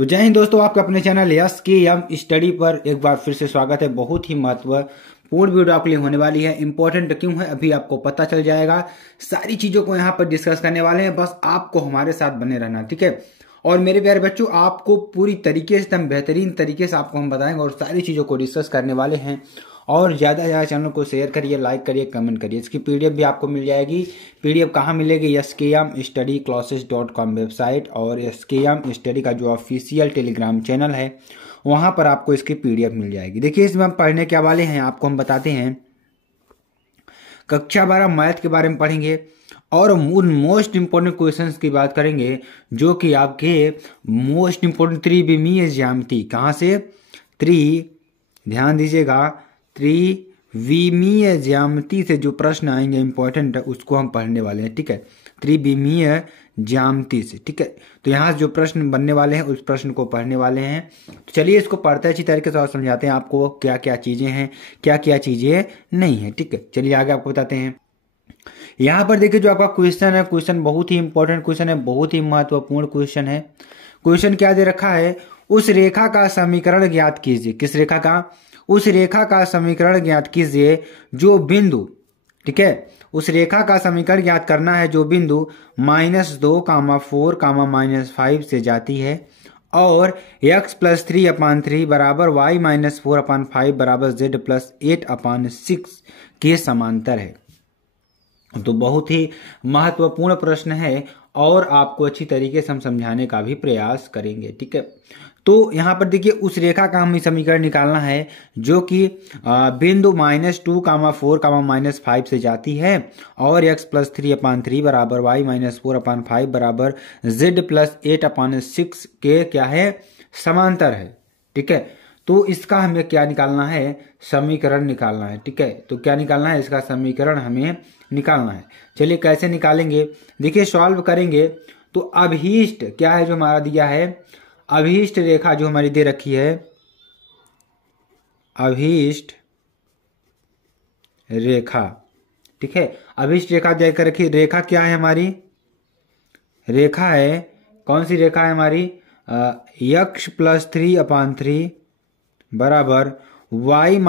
तो जय हिंद दोस्तों, आपका अपने चैनल यस के एम स्टडी पर एक बार फिर से स्वागत है। बहुत ही महत्वपूर्ण वीडियो आपके लिए होने वाली है। इंपॉर्टेंट क्यों है अभी आपको पता चल जाएगा। सारी चीजों को यहाँ पर डिस्कस करने वाले हैं, बस आपको हमारे साथ बने रहना, ठीक है। और मेरे प्यारे बच्चों, आपको पूरी तरीके से एकदम बेहतरीन तरीके से आपको हम बताएंगे और सारी चीजों को डिस्कस करने वाले हैं। और ज़्यादा से ज़्यादा चैनल को शेयर करिए, लाइक करिए, कमेंट करिए। इसकी पीडीएफ भी आपको मिल जाएगी। पीडीएफ कहाँ मिलेगी? skmstudyclasses.com वेबसाइट और skm स्टडी का जो ऑफिशियल टेलीग्राम चैनल है वहाँ पर आपको इसकी पीडीएफ मिल जाएगी। देखिए, इसमें हम पढ़ने क्या वाले हैं आपको हम बताते हैं। कक्षा 12 मैथ के बारे में पढ़ेंगे और उन मोस्ट इंपोर्टेंट क्वेश्चंस की बात करेंगे जो कि आपके मोस्ट इंपोर्टेंट त्रिविमीय ज्यामिति। कहाँ से? ध्यान दीजिएगा, त्रिविमीय ज्यामिति से जो प्रश्न आएंगे इंपॉर्टेंट उसको हम पढ़ने वाले हैं, ठीक है। त्रिविमीय ज्यामिति से, ठीक है। तो यहाँ जो प्रश्न बनने वाले हैं उस प्रश्न को पढ़ने वाले हैं। तो चलिए इसको पढ़ते हैं, अच्छी तरीके से और समझाते हैं आपको क्या क्या चीजें हैं, क्या क्या चीजें नहीं है, ठीक है। चलिए आगे आपको बताते हैं। यहाँ पर देखिए जो आपका क्वेश्चन है, क्वेश्चन बहुत ही इंपॉर्टेंट क्वेश्चन है, बहुत ही महत्वपूर्ण क्वेश्चन है। क्वेश्चन क्या दे रखा है? उस रेखा का समीकरण ज्ञात कीजिए। किस रेखा का? उस रेखा का समीकरण ज्ञात कीजिए जो बिंदु, ठीक है, उस रेखा का समीकरण ज्ञात करना है जो बिंदु -2, -4, -5 से जाती है और x + 3/3 बराबर y - 4/5 बराबर z + 8/6 के समांतर है। तो बहुत ही महत्वपूर्ण प्रश्न है और आपको अच्छी तरीके से हम समझाने का भी प्रयास करेंगे, ठीक है। तो यहाँ पर देखिए उस रेखा का हमें समीकरण निकालना है जो कि बिंदु -2, -4, -5 से जाती है और x + 3/3 बराबर y - 4/5 बराबर z + 8/6 के क्या है? समांतर है, ठीक है। तो इसका हमें क्या निकालना है? समीकरण निकालना है, ठीक है। तो क्या निकालना है? इसका समीकरण हमें निकालना है। चलिए कैसे निकालेंगे? देखिए सॉल्व करेंगे तो अभीष्ट क्या है जो हमारा दिया है? अभीष्ट रेखा जो हमारी दे रखी है, अभीष्ट रेखा, ठीक है। अभीष्ट रेखा देकर रखी। रेखा क्या है हमारी? रेखा है, कौन सी रेखा है हमारी? x + 3/3 बराबर y -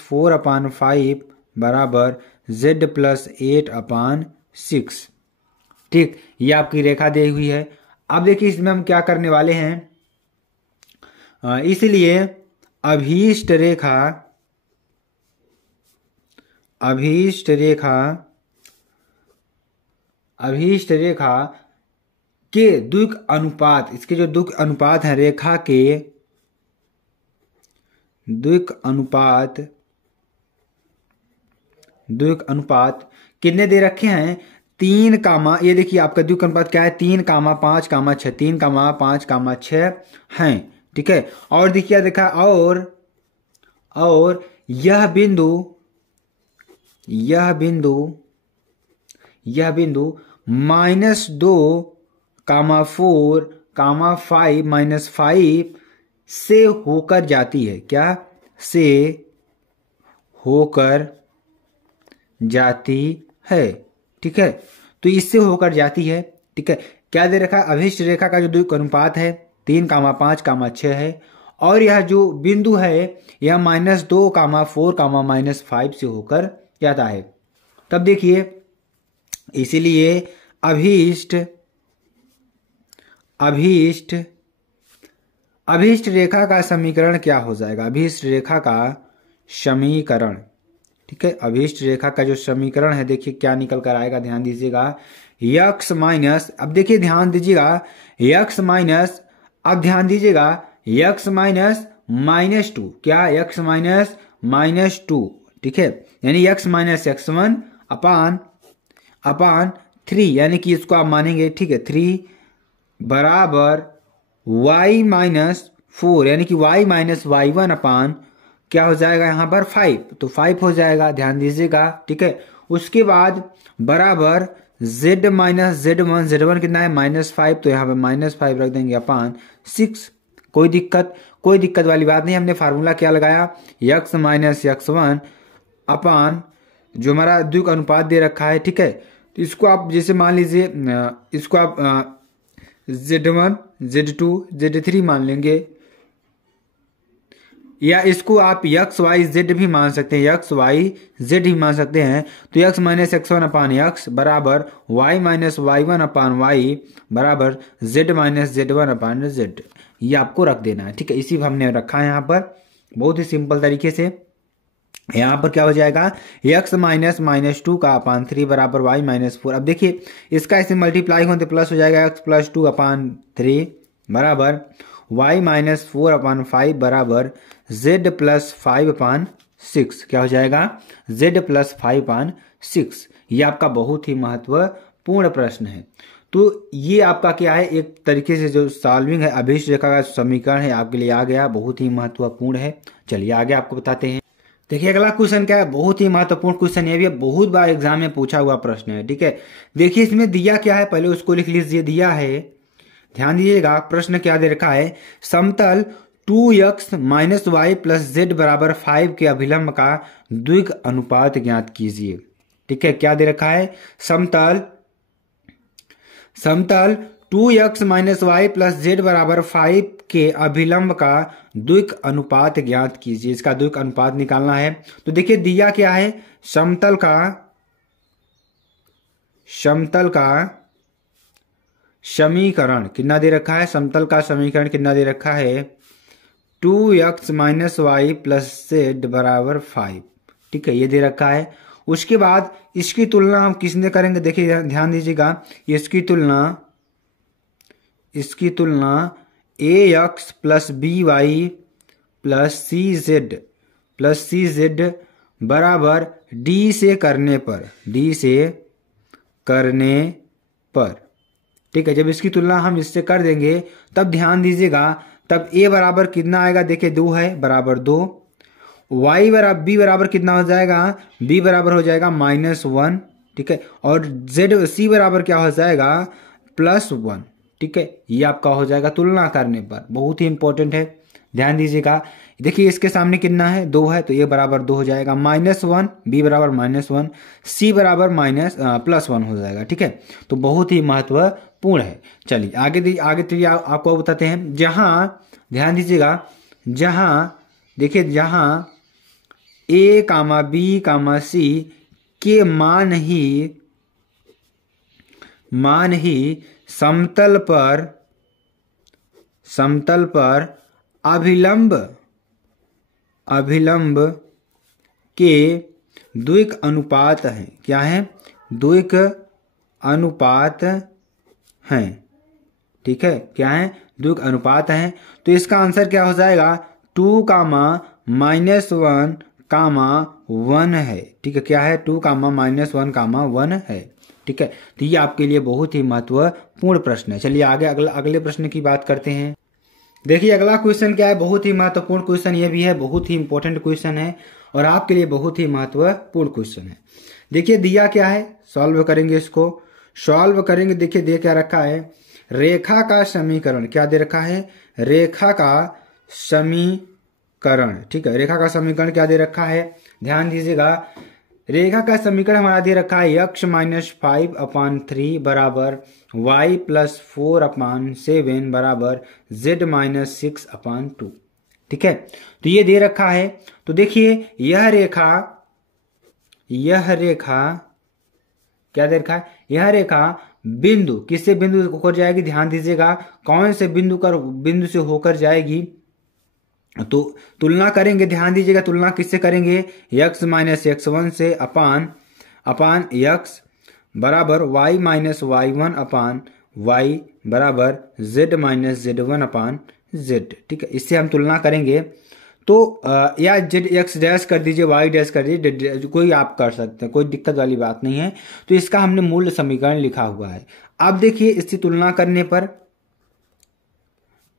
4/5 बराबर z + 8/6, ठीक। ये आपकी रेखा दी हुई है। अब देखिए इसमें हम क्या करने वाले हैं, इसलिए अभीष्ट रेखा, अभीष्ट रेखा, अभीष्ट रेखा के द्विक अनुपात, इसके जो द्विक अनुपात है रेखा के द्विक अनुपात, द्विक अनुपात कितने दे रखे हैं? 3, ये देखिए आपका द्विक अनुपात क्या है? 3, 5, 6, 3, 5, 6 हैं, ठीक है। और देखिए देखा और यह बिंदु -2, -4, 5, -5 से होकर जाती है। क्या? से होकर जाती है, ठीक है। तो इससे होकर जाती है, ठीक है। क्या दे रखा है? अभीष्ट रेखा का जो द्विक अनुपात है 3, 5, 6 है और यह जो बिंदु है यह -2, 4, -5 से होकर जाता है। तब देखिए इसीलिए अभीष्ट रेखा का समीकरण क्या हो जाएगा? अभीष्ट रेखा का समीकरण, ठीक है। अभीष्ट रेखा का जो समीकरण है देखिए क्या निकल कर आएगा, ध्यान दीजिएगा। x माइनस, अब देखिए ध्यान दीजिएगा, x माइनस, अब ध्यान दीजिएगा x माइनस -2, क्या? x माइनस -2, ठीक है। यानी x - x1 अपान 3, यानी कि इसको आप मानेंगे, ठीक है। 3 बराबर y - 4, यानी कि y - y1 अपान क्या हो जाएगा यहाँ पर? 5, तो 5 हो जाएगा, ध्यान दीजिएगा, ठीक है। उसके बाद बराबर z - z1 कितना है? -5, तो यहाँ पे -5 रख देंगे अपान 6। कोई दिक्कत वाली बात नहीं। हमने फार्मूला क्या लगाया? x - x1 अपान जो हमारा द्विक अनुपात दे रखा है, ठीक है। तो इसको आप जैसे मान लीजिए, इसको आप Z1 Z2 Z3 मान लेंगे, या इसको आप एक्स वाई जेड भी मान सकते हैं, एक्स वाई जेड भी मान सकते हैं। तो X minus X one upon X बराबर Y minus Y one upon Y बराबर Z minus Z one upon Z, ये आपको रख देना है, ठीक है। इसी हमने रखा है यहाँ पर बहुत ही सिंपल तरीके से। यहाँ पर क्या हो जाएगा, एक्स माइनस माइनस टू का अपान थ्री बराबर वाई माइनस फोर। अब देखिए इसका ऐसे मल्टीप्लाई होते प्लस हो जाएगा, X plus two upon three बराबर Y minus four upon five बराबर Z plus five upon six. क्या हो जाएगा, Z plus five upon six. ये आपका बहुत ही महत्वपूर्ण प्रश्न है। तो ये आपका क्या है, एक तरीके से जो सॉल्विंग है अभिष्ट रेखा का समीकरण है आपके लिए आ गया, बहुत ही महत्वपूर्ण है। चलिए आगे आपको बताते हैं। देखिए अगला क्वेश्चन क्या है, बहुत ही महत्वपूर्ण क्वेश्चन है, ये बहुत बार एग्जाम में पूछा हुआ प्रश्न है, ठीक है। देखिए इसमें दिया क्या है, पहले उसको लिख लीजिए। दिया है, ध्यान दीजिएगा, प्रश्न क्या दे रखा है, समतल 2x minus Y plus Z बराबर 5 के अभिलंब का द्विक अनुपात ज्ञात कीजिए, ठीक है। क्या दे रखा है, समतल 2x minus Y plus Z बराबर 5 के अभिलंब का द्विक अनुपात ज्ञात कीजिए। इसका द्विक अनुपात निकालना है। तो देखिए दिया क्या है, समतल का समीकरण कितना दे रखा है, समतल का समीकरण कितना दे रखा है, 2x minus Y plus Z बराबर 5, ठीक है, ये दे रखा है। उसके बाद इसकी तुलना हम किसने करेंगे, देखिए ध्यान दीजिएगा, इसकी तुलना ax plus B Y plus C Z बराबर d से करने पर, ठीक है। जब इसकी तुलना हम इससे कर देंगे तब ध्यान दीजिएगा, तब a बराबर कितना आएगा, देखिए 2 है बराबर 2, y बराबर b बराबर कितना हो जाएगा, b बराबर हो जाएगा -1, ठीक है, और c बराबर क्या हो जाएगा, +1, ठीक है। ये आपका हो जाएगा तुलना करने पर, बहुत ही इंपॉर्टेंट है, ध्यान दीजिएगा। देखिए इसके सामने कितना है, 2 है, तो ये बराबर 2 हो जाएगा, -1, b बराबर -1, c बराबर +1 हो जाएगा, ठीक है। तो बहुत ही महत्वपूर्ण है। चलिए आगे आपको बताते हैं। जहां ध्यान दीजिएगा, जहां a comma b comma c के मान ही समतल पर अभिलंब के द्विक अनुपात है। क्या है, द्विक अनुपात हैं, ठीक है, क्या है, द्विक अनुपात हैं। तो इसका आंसर क्या हो जाएगा, 2 कामा -1 कामा 1 है, ठीक है। क्या है, 2 कामा -1 कामा 1 है, ठीक है। तो ये आपके लिए बहुत ही महत्वपूर्ण प्रश्न है। चलिए आगे अगले प्रश्न की बात करते हैं। देखिए अगला क्वेश्चन क्या है, बहुत ही महत्वपूर्ण क्वेश्चन ये भी है, बहुत ही इंपॉर्टेंट क्वेश्चन है और आपके लिए बहुत ही महत्वपूर्ण क्वेश्चन है। देखिए दिया क्या है, सॉल्व करेंगे, इसको सॉल्व करेंगे। देखिए दे क्या रखा है, रेखा का समीकरण, क्या दे रखा है, रेखा का समीकरण, ठीक है। रेखा का समीकरण क्या दे रखा है, ध्यान दीजिएगा, रेखा का समीकरण हमारा दे रखा है x माइनस 5 अपान 3 बराबर y प्लस 4 अपान 7 बराबर z माइनस 6 अपान 2, ठीक है। तो ये दे रखा है। तो देखिए यह रेखा क्या दे रखा है, यह रेखा बिंदु किससे बिंदु होकर जाएगी, ध्यान दीजिएगा, कौन से बिंदु से होकर जाएगी, तो तुलना करेंगे, ध्यान दीजिएगा, तुलना किससे करेंगे, x माइनस x1 से अपान x बराबर y माइनस y1 अपान y बराबर z माइनस z1 अपान z, ठीक है। इससे हम तुलना करेंगे। तो या z x डैश कर दीजिए, y डैश कर दीजिए, कोई आप कर सकते हैं, कोई दिक्कत वाली बात नहीं है। तो इसका हमने मूल समीकरण लिखा हुआ है। अब देखिए इससे तुलना करने पर,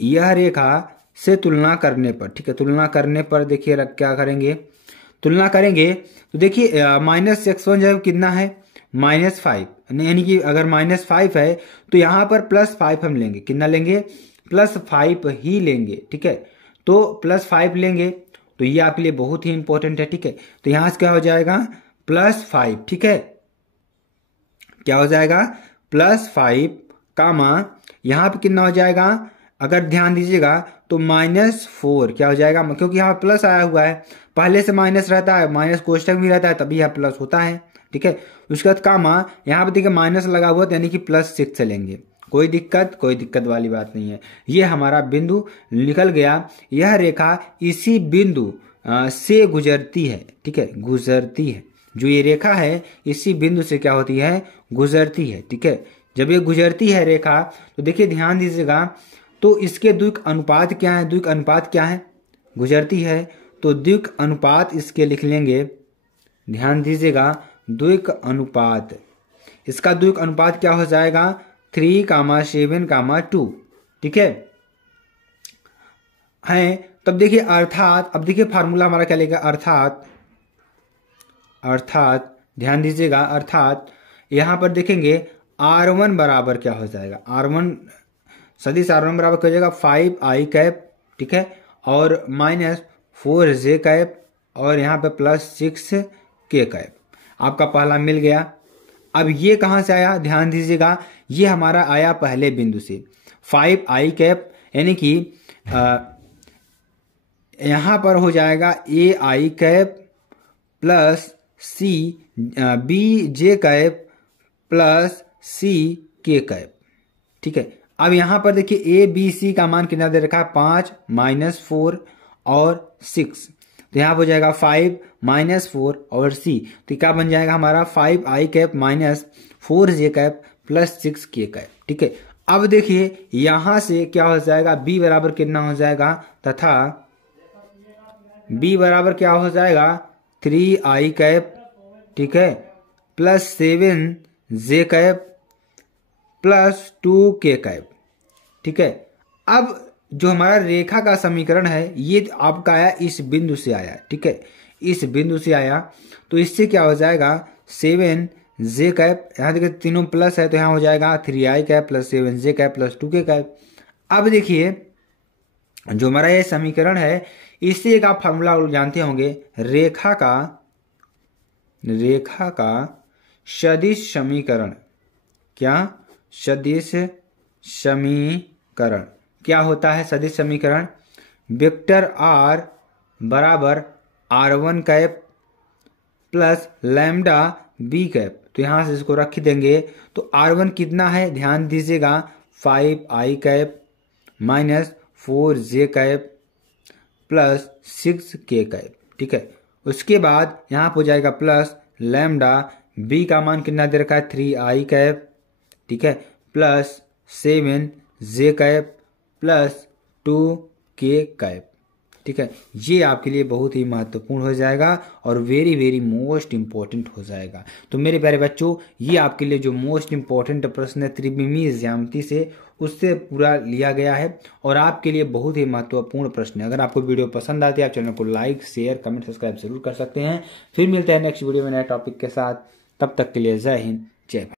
यह रेखा से तुलना करने पर, ठीक है, तुलना करने पर देखिए क्या करेंगे, तुलना करेंगे तो देखिए -x1 जब कितना है, -5, यानी कि अगर -5 है तो यहाँ पर +5 हम लेंगे, कितना लेंगे, +5 ही लेंगे, ठीक है। तो +5 लेंगे, तो ये आपके लिए बहुत ही इंपॉर्टेंट है, ठीक है। तो यहाँ से क्या हो जाएगा, +5, ठीक है, क्या हो जाएगा, +5 कामा यहाँ पे कितना हो जाएगा, अगर ध्यान दीजिएगा तो -4 क्या हो जाएगा, क्योंकि यहाँ प्लस आया हुआ है, पहले से माइनस रहता है, माइनस कोष्टक भी रहता है तभी यहाँ प्लस होता है, ठीक है। उसके बाद कामा यहाँ पे देखिए माइनस लगा हुआ तो यानी कि +6 चलेंगे, कोई दिक्कत वाली बात नहीं है। ये हमारा बिंदु निकल गया, यह रेखा इसी बिंदु से गुजरती है, ठीक है, गुजरती है। जो ये रेखा है इसी बिंदु से क्या होती है, गुजरती है, ठीक है। जब ये गुजरती है रेखा तो देखिए ध्यान दीजिएगा, तो इसके द्विक अनुपात क्या है, द्विक अनुपात क्या है, गुजरती है तो द्विक अनुपात इसके लिख लेंगे, ध्यान दीजिएगा, द्विक अनुपात, इसका द्विक अनुपात क्या हो जाएगा 3,7,2, ठीक है। तब देखिए अर्थात, अब देखिए फार्मूला हमारा क्या लेगा, अर्थात ध्यान दीजिएगा, अर्थात यहां पर देखेंगे R1 बराबर क्या हो जाएगा, R1 सदिश R1 बराबर क्या हो जाएगा 5i कैप, ठीक है, और -4j कैप और यहाँ पे +6k कैप, आपका पहला मिल गया। अब ये कहाँ से आया, ध्यान दीजिएगा, ये हमारा आया पहले बिंदु से 5i कैप, यानी कि यहाँ पर हो जाएगा ai cap plus bj cap plus k cap, ठीक है। अब यहाँ पर देखिए ABC का मान कितना दे रखा है 5 -4 और 6, तो यहाँ हो जाएगा 5 -4 और c, तो क्या बन जाएगा हमारा 5i cap -4j cap plus 6k cap, ठीक है। अब देखिए यहां से क्या हो जाएगा, b बराबर कितना हो जाएगा, तथा b बराबर क्या हो जाएगा 3i कैप, ठीक है, plus 7j cap plus 2k cap, ठीक है। अब जो हमारा रेखा का समीकरण है ये आपका आया इस बिंदु से आया, ठीक है, इस बिंदु से आया, तो इससे क्या हो जाएगा 7j कैप, यहाँ देखिए तीनों प्लस है तो यहाँ हो जाएगा 3i cap plus 7j cap plus 2k cap. अब देखिए जो हमारा ये समीकरण है इससे एक आप फार्मूला जानते होंगे, रेखा का सदिश समीकरण, क्या सदिश समीकरण क्या होता है, सदिश समीकरण वेक्टर r बराबर R1 cap plus lambda b cap, तो यहां से इसको रख देंगे, तो R1 कितना है ध्यान दीजिएगा 5i cap -4j cap plus 6k cap, ठीक है। उसके बाद यहाँ हो जाएगा प्लस लैम्डा b का मान कितना दे रखा है 3i कैप, ठीक है, plus 7j cap plus 2k cap, ठीक है। ये आपके लिए बहुत ही महत्वपूर्ण हो जाएगा और वेरी मोस्ट इंपॉर्टेंट हो जाएगा। तो मेरे प्यारे बच्चों ये आपके लिए जो मोस्ट इंपॉर्टेंट प्रश्न है त्रिविमीय ज्यामिति से उससे पूरा लिया गया है और आपके लिए बहुत ही महत्वपूर्ण प्रश्न है। अगर आपको वीडियो पसंद आती है आप चैनल को लाइक शेयर कमेंट सब्सक्राइब जरूर कर सकते हैं। फिर मिलते हैं नेक्स्ट वीडियो में नए टॉपिक के साथ, तब तक के लिए जय हिंद जय भारत।